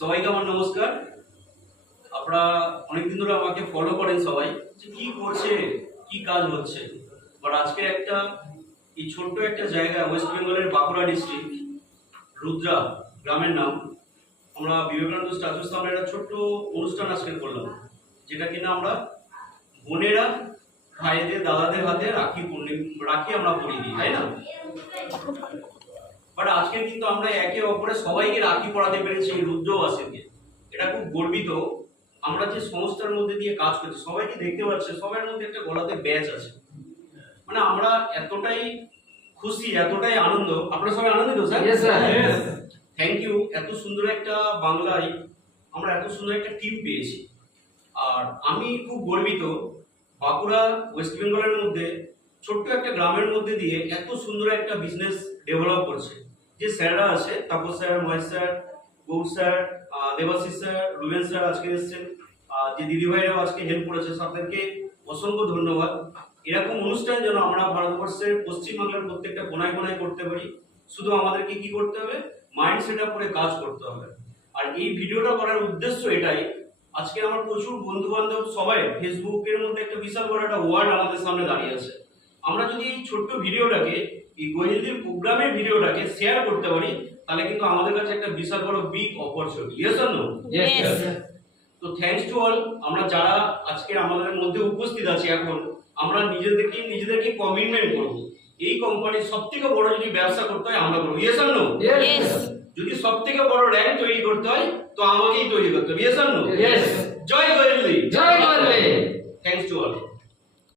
সবাইকে আমার নমস্কার। আপনারা অনেকদিন ধরে আমাকে ফলো করেন সবাই, যে কি করছে, কি কাজ হচ্ছে। বাট আজকে একটা এই ছোট্ট একটা জায়গা, ওয়েস্ট বেঙ্গলের বাঁকুড়া ডিস্ট্রিক্ট, রুদ্রা গ্রামের নাম, আমরা বিবেকানন্দ স্ট্যাচুর সামনে একটা ছোট্ট অনুষ্ঠান আজকে করলাম, যেটা কিনা আমরা বোনেরা ভাইদের দাদাদের হাতে রাখি আমরা পরিয়ে দিই, তাই না? বাট আজকে কিন্তু আমরা একে অপরে সবাইকে রাখি পরাতে পেরেছি এই রুদ্রবাসীকে। এটা খুব গর্বিত। আমরা যে সংস্থার মধ্যে দিয়ে কাজ করছি, সবাইকে দেখতে পাচ্ছে, সবার মধ্যে একটা গলাতে ব্যাচ আছে। মানে আমরা এতটাই খুশি, এতটাই আনন্দ। আপনারা সবাই আনন্দিত sir? Yes, sir. Thank you. এত সুন্দর একটা বাংলায় আমরা এত সুন্দর একটা টিম পেয়েছি। আর আমি খুব গর্বিত, বাঁকুড়া ওয়েস্ট বেঙ্গলের মধ্যে ছোট্ট একটা গ্রামের মধ্যে দিয়ে এত সুন্দর একটা বিজনেস ডেভেলপ করছে। যে স্যাররা আছে, Tapas sir, Mahesh sir, Gaur sir, Debashis sir, Ruben sir আজকে এসেছেন, যে দিদিভাইরাও আজকে হেল্প করেছে, তাদেরকে অসংখ্য ধন্যবাদ। এরকম অনুষ্ঠান যেন আমরা ভারতবর্ষের পশ্চিমবাংলার প্রত্যেকটা কোনায় কোনায় করতে পারি। শুধু আমাদেরকে কি করতে হবে, মাইন্ড সেট আপ করে কাজ করতে হবে। আর এই ভিডিওটা করার উদ্দেশ্য এটাই, আজকে আমার প্রচুর বন্ধু বান্ধব সবাই ফেসবুকের মধ্যে একটা বিশাল বড় একটা ওয়ার্ড আমাদের সামনে দাঁড়িয়ে আছে। আমরা যদি এই ছোট্ট ভিডিওটাকে, এই গোহেলদির প্রোগ্রামের ভিডিওটাকে শেয়ার করতে পারি, তাহলে কিন্তু আমাদের কাছে একটা বিশাল বড় big opportunity. Yes or no? Yes. তো থ্যাঙ্কস টু অল। আমরা যারা আজকে আমাদের মধ্যে উপস্থিত আছি, এখন আমরা নিজেদেরকে কমিটমেন্ট করব, এই কোম্পানির সবথেকে বড় যদি ব্যবসা করতে হয় আমরা করব। Yes or no? Yes. যদি সবথেকে বড় র্যাঙ্ক তৈরি করতে হয় তো আমাকেই তৈরি করতে হবে। Yes or no? Yes. জয় গোহেলদি। জয় গোহেলদি। Thanks to all.